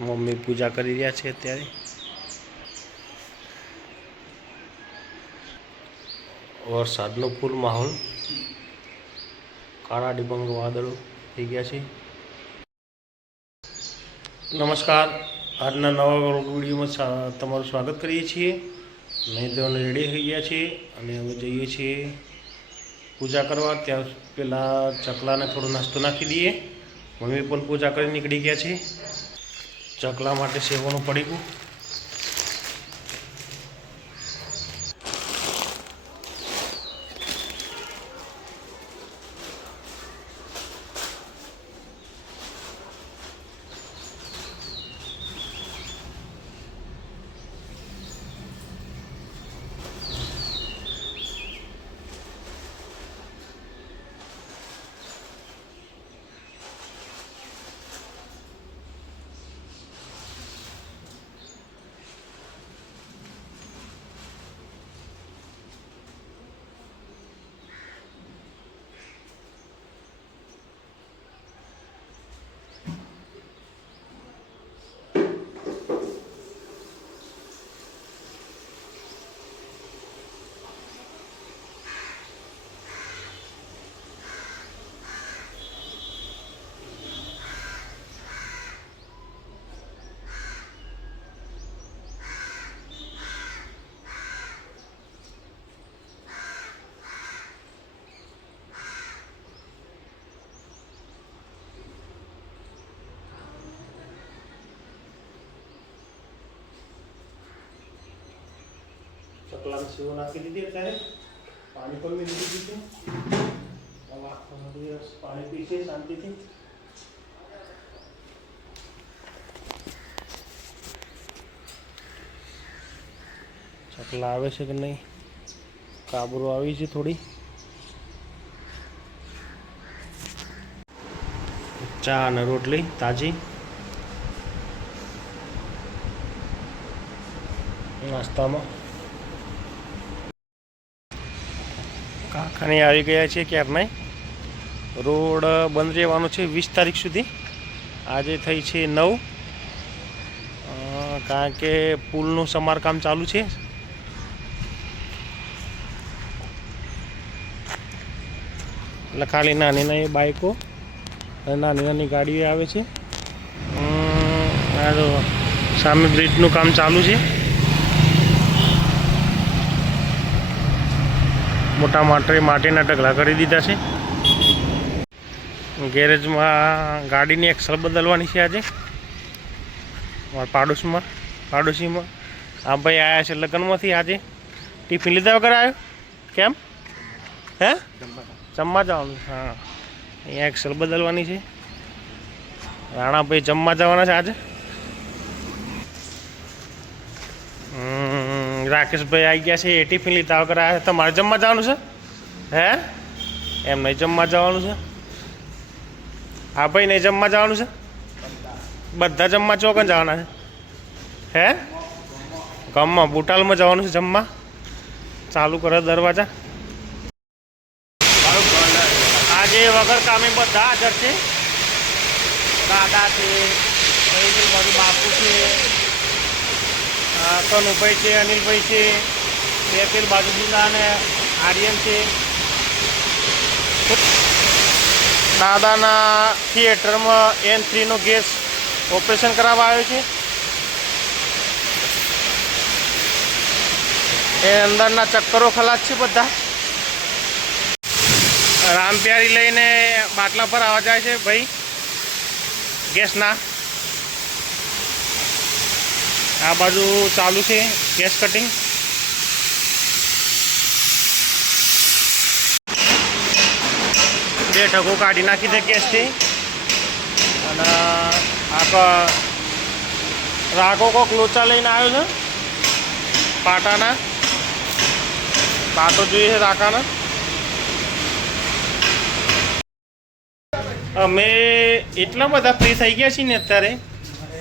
Mummy પૂજા કરી રહ્યા છે અત્યારે. વરસાદનો ફૂલ માહોલ, કાળા ડિબંગ વાદળો થઈ ગયા છે. નમસ્કાર, આજના નવા વિડીયોમાં તમારું સ્વાગત કરીએ છીએ. નહીં તો રેડી થઈ ગયા છીએ અને હવે જઈએ છીએ પૂજા કરવા. ત્યાં પહેલાં ચકલાને થોડો નાસ્તો નાખી દઈએ. મમ્મી પણ પૂજા કરી નીકળી ગયા છે. ચકલા માટે સેવાનું પડીકું. ચકલાને સેવો નાખી દીધી. અત્યારે પાણી પણ મેં દીધી છે. હવે આખો દિવસ પાણી પીશે શાંતિથી. ચકલા આવે છે કે નહીં? કાબરો આવી છે થોડી. ચા અને રોટલી તાજી નાસ્તામાં. કારખાને આવી ગયા છે ક્યારના. રોડ બંધ રહેવાનો છે 20 તારીખ સુધી. આજે થઈ છે 9, કારણ કે પુલનું સમારકામ ચાલુ છે. એટલે ખાલી નાની નાની બાઇકો અને નાની નાની ગાડીઓ આવે છે. સામે બ્રિજનું કામ ચાલુ છે. મોટા માટીના ઢગલા કરી દીધા છે. ગેરેજમાં ગાડીની એક્સલ બદલવાની છે આજે. મારા પાડોશીમાં આ ભાઈ આવ્યા છે લગ્નમાંથી. આજે ટિફિન લીધા વગર આવ્યો કેમ? હે, જમવા જવાનું? હા, અહીંયા એક્સલ બદલવાની છે. રાણાભાઈ જમવા જવાના છે આજે. રાકેશભાઈ આવી ગયા છે, એ ટિફિન લીધા વગર આવ્યા છે. તમારે જમવા જવાનું છે? હે, એમ નહીં જમવા જવાનું છે? હા ભાઈ, નહીં જમવા જવાનું છે? બધા જમવા ચોકન જવાના છે? હે, ગામમાં બુટાલમાં જવાનું છે જમવા. ચાલુ કરો દરવાજા. આજે વગર કામે બધા હાજર છે. દાદા છે, મારું બાપુ છે, કનુભાઈ છે, અનિલભાઈ છે, બે પેલ બાજુજીના અને આર્યન છે. દાદાના થિયેટરમાં N3નો ગેસ ઓપરેશન કરાવવા આવ્યો છે. એ અંદરના ચક્કરો ખલાસ છે બધા. રામપ્યારી લઈને બાટલા પર આવવા જાય છે ભાઈ ગેસના. આ બાજુ ચાલુ છે ગેસ કટિંગ. બે ઢગો કાઢી નાખી દે ગેસથી. અને આ રાકો કોક લોચા લઈને આવ્યો છે પાટાના. પાટો જોઈએ છે રાકાના. અમે એટલા બધા ફ્રી થઈ ગયા છીએ ને અત્યારે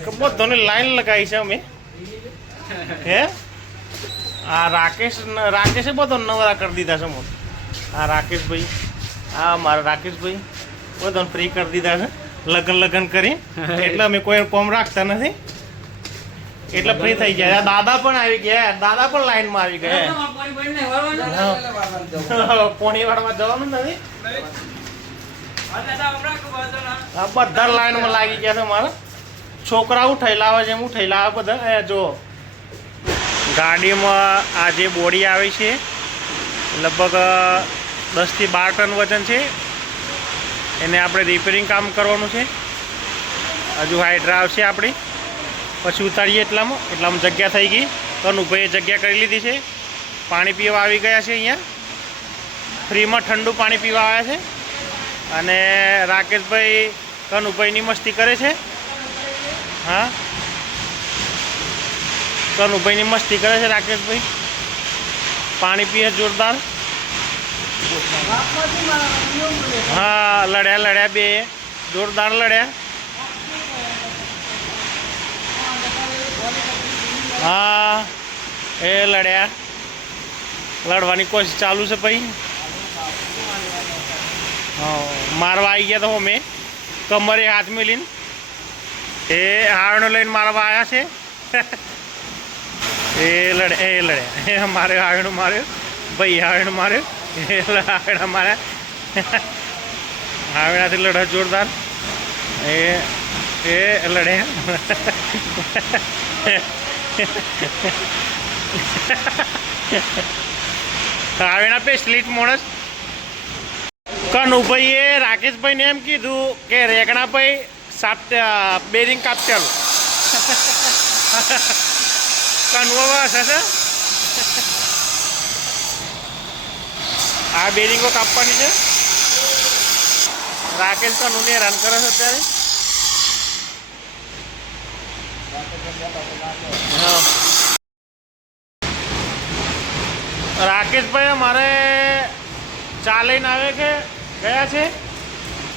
કે બધાને લાઈન લગાવી છે અમે. હે, આ રાકેશે બધો નવરા કરી દીધા છે મને. આ રાકેશભાઈ, આ મારા રાકેશભાઈ બધાને ફ્રી કરી દીધા છે. લગન કરી એટલે અમે કોઈ કોમ રાખતા નથી એટલે ફ્રી થઈ ગયા. દાદા પણ આવી ગયા, દાદા પણ લાઈનમાં આવી ગયા. પોણી વાળમાં જવાનું નથી, બધા લાઈનમાં લાગી ગયા છે. મારા છોકરા ઉઠેલા આવે છે, ઉઠેલા આવે બધા. જો ગાડીમાં આ જે બોડી આવી છે લગભગ 10 થી 12 ટન વજન છે. એને આપણે રિપેરિંગ કામ કરવાનું છે. હજુ હાઇડ્રા આવશે આપણી, પછી ઉતારીએ. એટલામાં જગ્યા થઈ ગઈ. કનુભાઈએ જગ્યા કરી લીધી છે. પાણી પીવા આવી ગયા છે. અહીંયા ફ્રીમાં ઠંડુ પાણી પીવા આવ્યા છે. અને રાકેશભાઈ કનુભાઈની મસ્તી કરે છે. હા, કનુભાઈની મસ્તી કરે છે રાકેશભાઈ. પાણી પીએ જોરદાર. હા, લડ્યા બે જોરદાર લડ્યા. હા, એ લડ્યા. લડવાની કોશિશ ચાલુ છે ભાઈ. હા, મારવા આવી ગયા તો અમે કમરે હાથ મેલીને એ હાવણો લઈને મારવા આવ્યા છે. એ લડ્યા મારે હાવણું માર્યો ભાઈ, હાવણું માર્યો. હાવણા માર્યા, હાવણાથી લડ્યા જોરદાર. એ લડ્યા. હાવણા પે સ્લીટ માણસ. કનુભાઈએ રાકેશભાઈને એમ કીધું કે રેગણાભાઈ બેરિંગ કાપચાલું. કનુવા છે આ બેરિંગો કાપવાની છે. રાકેશ કનુને હેરાન કરે છે અત્યારે. રાકેશભાઈ અમારે ચાલીને આવે કે ગયા છે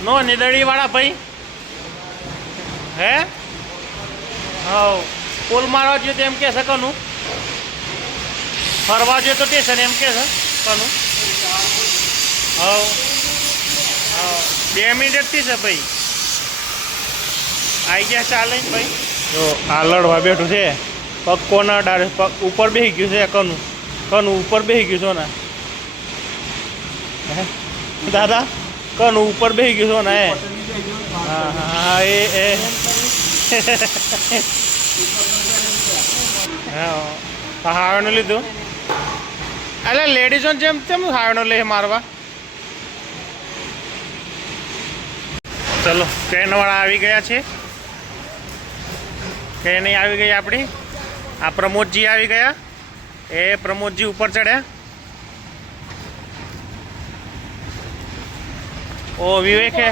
નો નિદડીવાળા ભાઈ. હે હા, પોલ મારવા જોઈએ તો એમ કે છે કનું, ફરવા જોઈએ તો સ્ટેશન એમ કે છે કનું. હા હા, 2 મિનિટથી છે ભાઈ. આવી ગયા ચાલે ભાઈ. જો આ લડવા બેઠું છે. પગ કોના ડારે પગ ઉપર બેસી ગયું છે. કનું ઉપર બેસી ગયું છો ને દાદા. કનું ઉપર બેસી ગયું છો ને. હા હા, એ હા, હાવણું લીધું. એટલે લેડીઝો જેમ તેમ હાવણું લે મારવા. ચલો, ટ્રેનવાળા આવી ગયા છે. ટ્રેન આવી ગઈ આપણી. આ પ્રમોદજી આવી ગયા. એ પ્રમોદજી ઉપર ચડ્યા. ઓ વિવેક હે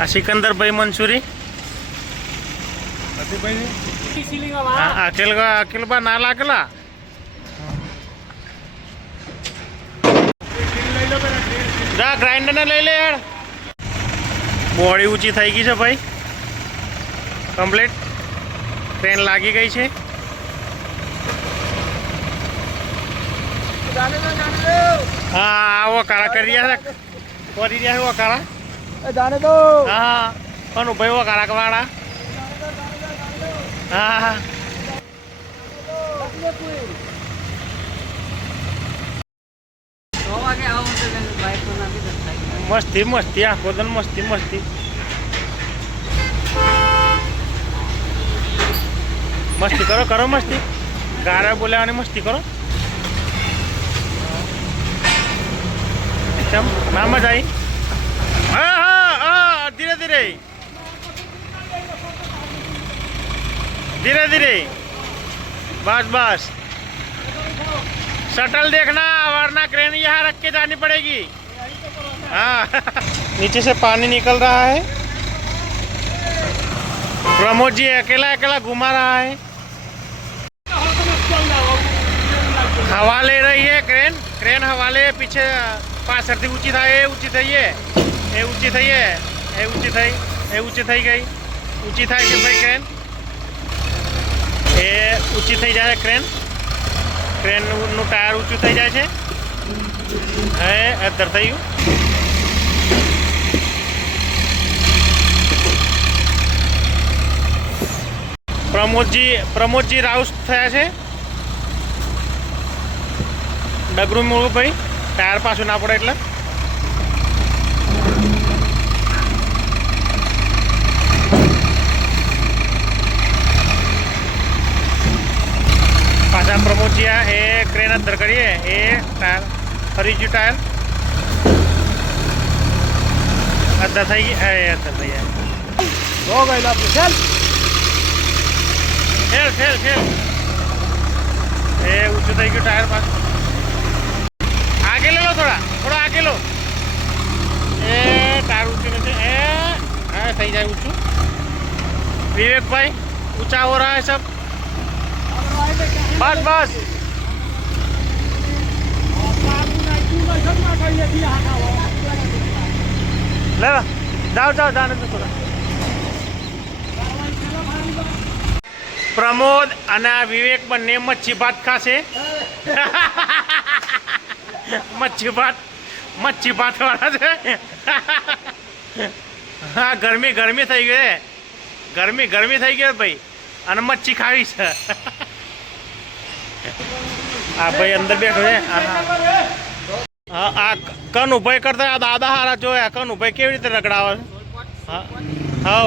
આ સિકંદરભાઈ મંસૂરી. અખિલબા ના લાગેલા. જા ગ્રાઇન્ડર ને લઈ લે યાર. બોડી ઊંચી થઈ ગઈ છે ભાઈ, કમ્પ્લીટ. ટ્રેન લાગી ગઈ છે. હા, આવો કારા કરી રહ્યા છે. કરી રહ્યા છે કારા. હા, કોનું ભાઈ વો કારા વાળા. હા, મસ્તી મસ્તી આખો દન મસ્તી મસ્તી મસ્તી કરો મસ્તી. ગારા બોલાવાની મસ્તી કરો. ના મજા આવી. હા હા હા, ધીરે ધીરે धीरे धीरे. बस बस. शटल देखना वरना क्रेन यहाँ रख के जानी पड़ेगी. हाँ. नीचे से पानी निकल रहा है. प्रमोद जी अकेला अकेला घुमा रहा है. हवा ले रही है क्रेन. क्रेन हवा ले पीछे पाछळથી ઊંચી થાય. એ ઊંચી થઈ એ ઊંચી થઈ એ ઊંચી થઈ ઊંચી થઈ ગઈ. ઊંચી થાય છે ભાઈ ક્રેન. એ ઊંચી થઈ જાય ક્રેન. ક્રેનનું ટાયર ઊંચું થઈ જાય છે. હે અત્યારે થઈ ગયું. પ્રમોદજી રાઉસ થયા છે. ડગરું મૂળું ભાઈ ટાયર પાછું ના પડે એટલે. પાછા પ્રમોદજી એ ક્રેન અંદર કરીએ એ ટાયર ફરી ગયું ટાયર અંદર થઈ ગઈ અંદર થઈ જાય. ખેલ એ ઊંચું થઈ ગયું ટાયર પાછું. આગે લે લો થોડો આગે લો. એ ટાયર ઊંચું નથી એ હા થઈ જાય ઊંચું. વિવેકભાઈ ઊંચા હો રહા હે સબ. બસ લે જાઓ જાને તો થોડા. પ્રમોદ અને આ વિવેક બંને મચ્છી ભાત ખાશે. મચ્છી ભાત વાળા છે. હા ગરમી થઈ ગઈ. ગરમી થઈ ગઈ ભાઈ અને મચ્છી ખાવી છે. આ ભાઈ અંદર બેઠો છે. હા આ કનુભાઈ કરતા દાદા હારા જોયા. કનુભાઈ કેવી રીતે રગડાવે. હા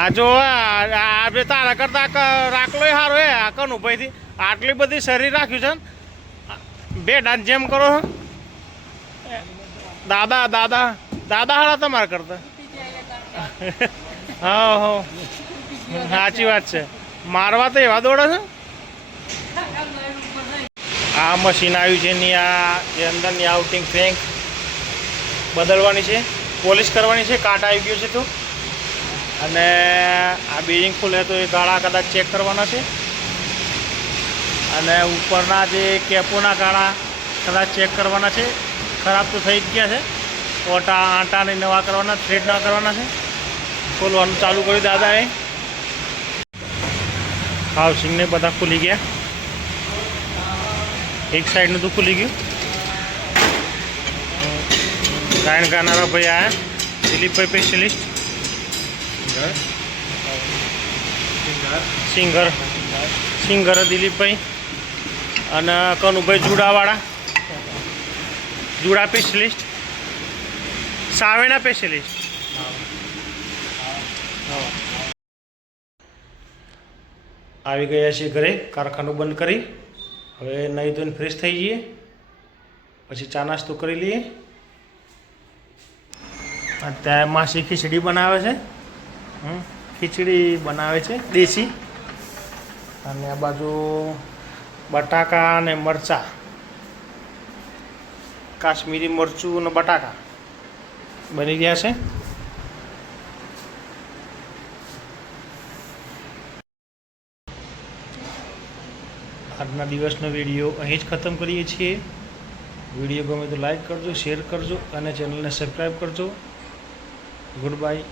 આ જો આ બે તારા કરતા રાખલો સારો હે. આ કનુભાઈ થી આટલી બધી શરીર રાખ્યું છે. બે ડાન્સ જેમ કરો દાદા હારા તમારા કરતા. હા સાચી વાત છે. મારવા તો એવા દોડે છે. આ મશીન આવ્યું છે એની આ જે અંદરની આઉટિંગ ફ્રેન્ક બદલવાની છે, પોલિશ કરવાની છે. કાટ આવી ગયો છે તો. અને આ બેરિંગ ખુલે તો એ ગાળા કદાચ ચેક કરવાના છે. અને ઉપરના જે કેપોના ગાળા કદાચ ચેક કરવાના છે. ખરાબ તો થઈ જ ગયા છે. આંટાને નવા કરવાના, થ્રેડ નવા કરવાના છે. ખોલવાનું ચાલુ કર્યું દાદાએ. હાઉસિંગને બધા ખુલી ગયા. એક સાઈડનું તો ખુલી ગયું. ગાયન ગાનારા ભાઈ આયા દિલીપભાઈ સ્પેશિયલિસ્ટ સિંગર દિલીપભાઈ અને કનુભાઈ જુડાવાળા જુડા સ્પેશિયલિસ્ટ સાવેના સ્પેશિયલિસ્ટ. આવી ગયા છે ઘરે. કારખાનું બંધ કરી હવે નહીં ધોઈને ફ્રેશ થઈ જઈએ. પછી ચા નાસ્તો કરી લઈએ. અત્યારે માસી ખીચડી બનાવે છે. ખીચડી બનાવે છે દેશી. અને આ બાજુ બટાકા અને મરચાં, કાશ્મીરી મરચું અને બટાકા બની ગયા છે. આજના દિવસનો વિડીયો અહીં જ ખતમ કરીએ છીએ. વિડીયો ગમે તો લાઈક કરજો, શેર કરજો અને ચેનલને સબસ્ક્રાઈબ કરજો. Good bye.